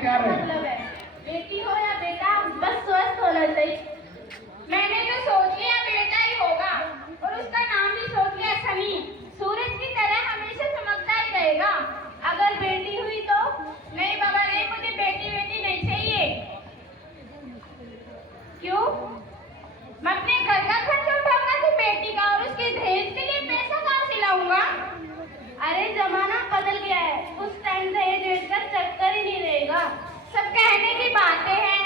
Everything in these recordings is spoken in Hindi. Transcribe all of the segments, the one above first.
क्या रहे? मतलब है बेटी हो या बेटा, बस स्वस्थ होना चाहिए। मैंने तो सोच लिया बेटा ही होगा और उसका नाम भी सोच लिया सनी। सूरज की तरह हमेशा चमकता ही रहेगा। अगर बेटी हुई तो नहीं बाबा नहीं, मुझे बेटी बेटी नहीं चाहिए। क्यों? मैं अपने घर का खर्च उठाऊंगा कि बेटी का, और उसके दहेज के लिए पैसा कहाँ से लाऊंगा? अरे जमाना बदल गया है, उस टाइम दहेज वेज का चक्कर ही नहीं रहेगा। सब कहने की बातें हैं।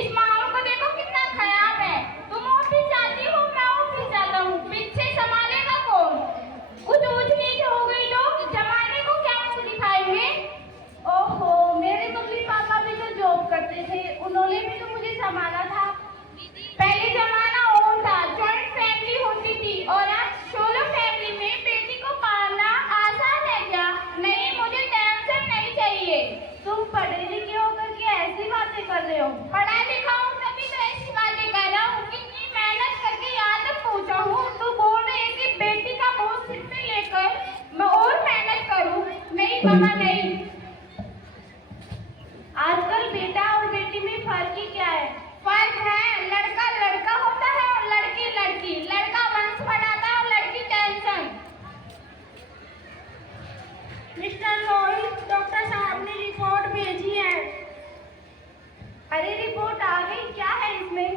इस माहौल को देखो कितना खराब है। तुम ऑफिस जाती हो, मैं ऑफिस जाता हूँ, पीछे संभालेगा कौन? कुछ ऊंच नीच हो गई तो जमाने को क्या मुंह दिखाएंगे? ओहो, मेरे मम्मी पापा भी तो जॉब करते थे, उन्होंने भी तो मुझे संभाला था। पहले जमाना और था, जॉइंट फैमिली होती थी, और आज सोलो फैमिली में बेटी को पालना आसान है क्या? नहीं, मुझे टेंशन नहीं चाहिए। तुम पढ़े लिखे होकर के ऐसी बातें कर रहे हो? पढ़ा लिखा हूँ तभी तो ऐसी बातें कर रहा हूँ। कितनी मेहनत करके यहाँ तक पहुँचा हूँ। तू बोल रही है कि बेटी का बोझ सिर पे लेकर मैं और मेहनत करूँ? नहीं बाबा नहीं। आजकल बेटा और बेटी में फर्क ही क्या है? फर्क है लड़का लड़का होता है और लड़की लड़की। लड़का वंश बढ़ाता है और लड़की टेंशन। मिस्टर रोहित, डॉक्टर साहब ने रिपोर्ट भेजी है। अरे रिपोर्ट आ गई, क्या है इसमें?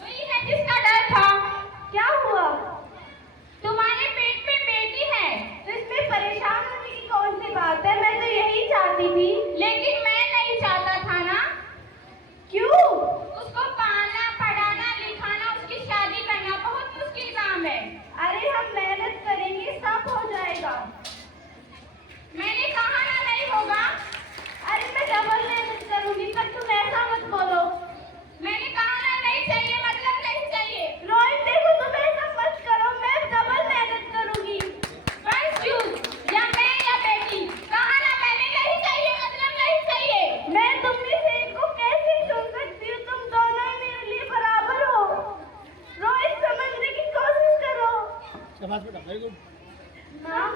वही है जिसका डर था। क्या हुआ? तुम्हारे पेट में बेटी है, तो इसमें परेशान होने की कौन सी बात है? मैं तो यही चाहती थी। लेकिन मैं नहीं चाहता था ना। क्यों? उसको पालना पढ़ाना लिखाना, उसकी शादी करना बहुत मुश्किल काम है। अरे हम मेहनत करेंगे, सब हो जाएगा। मैंने कहा ना नहीं होगा। अरे मैं डबल मेहनत करूंगी, पर तुम ऐसा मत बोलो। मैंने कहा ना नहीं चाहिए मतलब नहीं चाहिए। रोहित देखो, तुम ऐसा मत करो, मैं डबल मेहनत करूंगी। बस चूज, या मैं या बेटी। कहा ना मैंने नहीं चाहिए मतलब नहीं चाहिए। मैं तुम में से एक को कैसे चुन सकती हूँ? तुम दोनों मेरे लिए बराबर हो। रोहित समझने की कोशिश करो। शाबाश बेटा, वेरी गुड। माँ,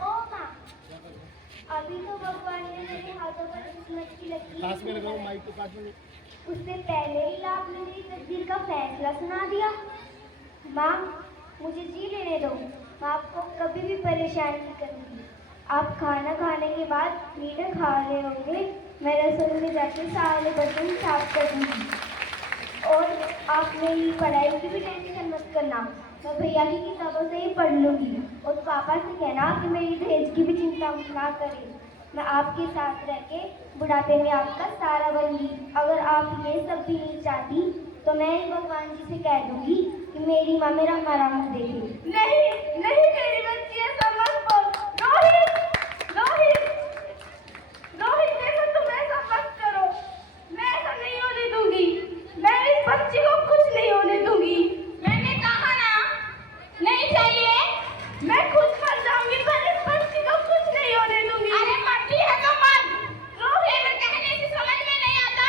ओ माँ, अभी तो भगवान ने मेरे हाथों पर किस्मत की लकीर पास में लगाओ, माइक के पास में। उससे पहले ही आपने मेरी तकदीर का फैसला सुना दिया। माँ, मुझे जी लेने दो, मैं आपको कभी भी परेशान नहीं करूँगी। आप खाना खाने के बाद मीठा खा रहे होंगे, मैं रसोई में जाके सारे बर्तन साफ कर दूँगी। और आप मेरी पढ़ाई की भी टेंशन मत करना, मैं भैया की किताबों से ही पढ़ लूँगी। और पापा से कहना कि मेरी दहेज की भी चिंता ना करें। मैं आपके साथ रह के बुढ़ापे में आपका सहारा बनूंगी। अगर आप ये सब भी नहीं चाहती तो मैं ही भगवान जी से कह दूंगी कि मेरी माँ मेरा हमारा मुँह देखे। नहीं नहीं मेरी बच्ची, ऐसा मत बोल। रोहित, रोहित, रोहित देखो, तुम ऐसा मत करो। मैं ऐसा नहीं होने दूंगी। मैं इस बच्ची को कुछ नहीं होने दूंगी। मैंने कहा ना नहीं चाहिए। मैं खुद मर जाऊंगी पर इस बच्ची को कुछ नहीं होने दूंगी। अरे मरती है तो मर। रोहित, कहने से समझ में नहीं आता?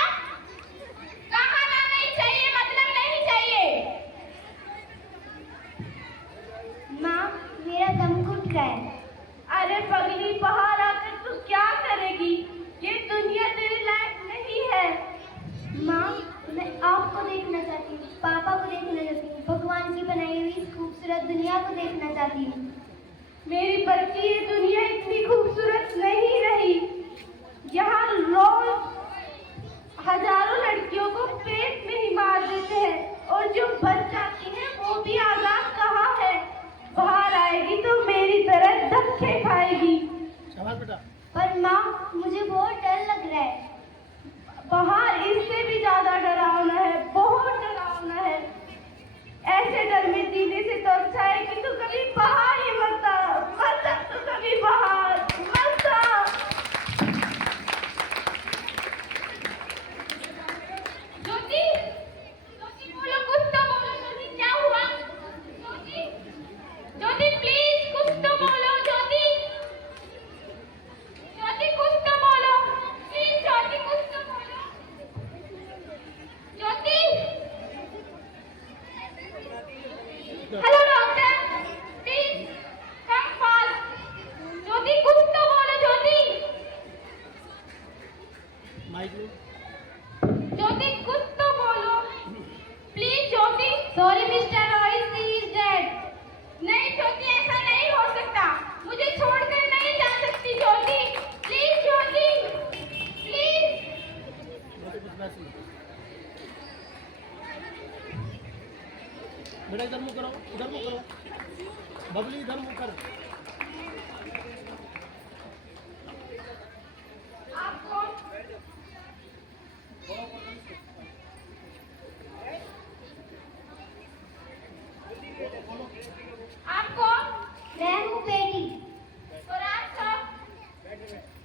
कहा ना नहीं चाहिए मतलब नहीं चाहिए। माँ, मेरा दम घुट रहा है। अरे पगली, बाहर आकर तू क्या करेगी? ये दुनिया तेरे लायक नहीं है। माँ, मैं आपको देखना चाहती हूँ, पापा को देखना चाहती हूँ, भगवान की बनाई हुई इस खूबसूरत दुनिया को देखना चाहती हूँ। मेरी बच्ची, ये दुनिया इतनी खूबसूरत नहीं रही। यहाँ रोज हजारों लड़कियों को पेट में ही मार देते हैं, और जो बच जाती हैं वो भी आजाद कहाँ है? बाहर आएगी तो मेरी तरह धक्के खाएगी। शाबाश बेटा। पर माँ, मुझे बहुत डर लग रहा है। बाहर इससे भी ज्यादा डरावना है, बहुत डरावना है। ऐसे डर में जीने से तो अच्छा है कि तू कभी बाहर ही मत आ। मत आ तू कभी बाहर, मत आ। ज्योति, ज्योति बोलो, कुछ तो बोलो। ज्योति, क्या हुआ? ज्योति, ज्योति प्लीज कुछ तो बोलो। ज्योति, ज्योति कुछ तो बोलो please. Jyoti sorry mister Royce, he is dead. नहीं ज्योति, ऐसा नहीं हो सकता। मुझे छोड़कर नहीं जा सकती ज्योति। Please Jyoti, please. बेटा इधर मुँह करो, इधर मुँह करो। बबली इधर मुँह करो। आपको आपको मैं हूँ बेटी। और आपको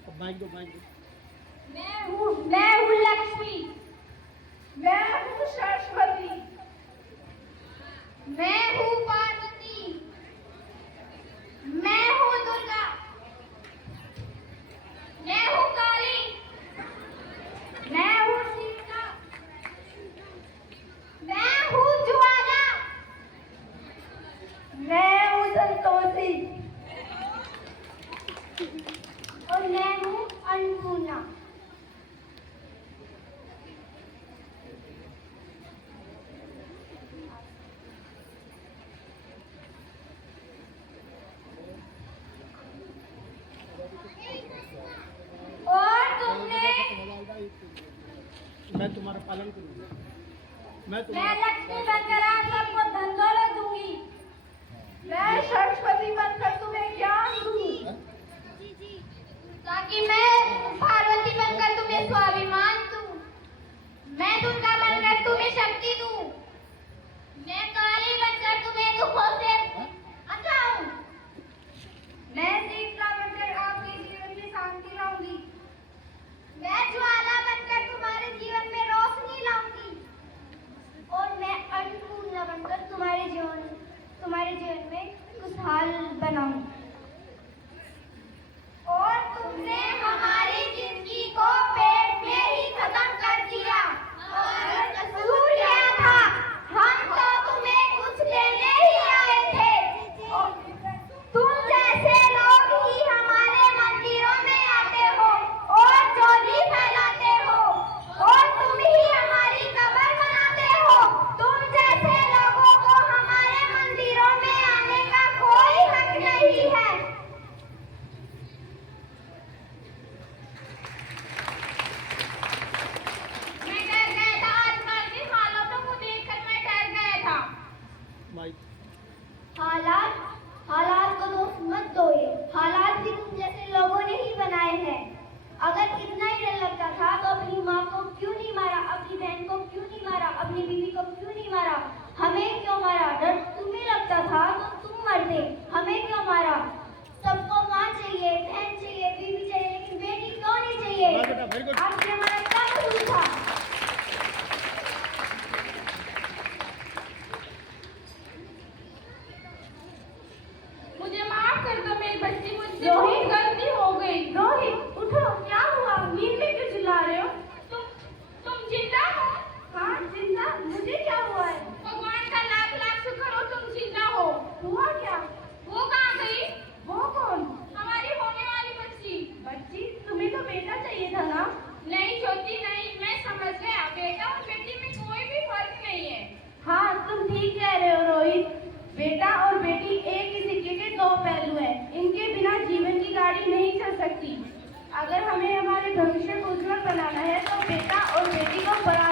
अब माइक दो, माइक दो। मैं हूँ लक्ष्मी। मैं हूँ सरस्वती। मैं हूँ पार्वती। मैं हूँ दुर्गा। मैं हूँ काली। मैं हूँ सीता। मैं हूँ ज्वाला। मैं हूँ संतोषी। और मैं हूँ अन्नपूर्णा। और तुमने मैं तुम्हारा पालन करूंगा। मैं मैं तुम्हारा लक्ष्मी बनकर आप सबको धन दौलत दूंगी। मैं सरस्वती बनकर तुम्हें ज्ञान दूं, ताकि मैं पार्वती बनकर तुम्हें स्वाभिमान दूं। मैं दुर्गा बनकर तुम्हें शक्ति दूं। मैं काली बनकर तुम्हें दुखों से बचाऊं। मैं सीता बनकर आपके जीवन में शांति लाऊंगी। मैं ज्वाला बनकर तुम्हारे जीवन में रोशनी लाऊंगी। और मैं अन्नपूर्णा बनकर तुम्हारे जीवन में खुशहाल बनाऊं। और तुमने हमारी जिंदगी को पेट में ही खत्म कर दिया। और कसूर क्या था? हम तो तुम्हें कुछ लेने ही आए थे। तुम जैसे लोग ही हमारे मंदिरों में आते हो और ज्योति फैलाते हो, और तुम ही हमारी कब्र बनाते हो। तुम जैसे लोगों को हमारे मंदिरों में आने का कोई हक नहीं है। मैं डर गया था। आजकल की हालतों को देखकर मैं डर गया था। माइक। हालात को दोष मत दो। ये हालात भी तुम जैसे लोगों ने ही बनाए हैं। अगर इतना ही डर लगता था तो अपनी माँ को क्यों नहीं मारा, अपनी बहन को क्यों नहीं मारा, अपनी बीवी को क्यों नहीं मारा? हमें क्यों मारा? डर तुम्हें लगता था तो तुम मरते, हमें क्यों मारा? सबको माँ चाहिए, बहन चाहिए, बीवी चाहिए, लेकिन बेटी क्यों नहीं चाहिए? वाह बेटा, very good। आपसे हमारा क्या कसूर था? मुझे माफ कर दो मेरी बच्ची, मुझसे बहुत गलती हो गई। रोहित उठो, क्या हुआ? नींद में क्यों चिल्ला रहे हो? तुम जिंदा हो? हाँ जिंदा। मुझे क्या हुआ है? भगवान का लाख लाख शुक्र हो तुम जिंदा हो। हुआ क्या? वो कहाँ गई? वो कौन? हमारी होने वाली बच्ची। बच्ची? तुम्हें तो बेटा चाहिए था ना? नहीं ज्योति नहीं, मैं समझ गया। बेटा और बेटी में कोई भी फर्क नहीं है। हाँ तुम ठीक कह रहे हो रोहित। बेटा और बेटी एक ही सिक्के के दो पहलू हैं। इनके बिना जीवन की गाड़ी नहीं चल सकती। अगर हमें हमारे भविष्य को उज्जवल बनाना है तो बेटा और बेटी को बराबर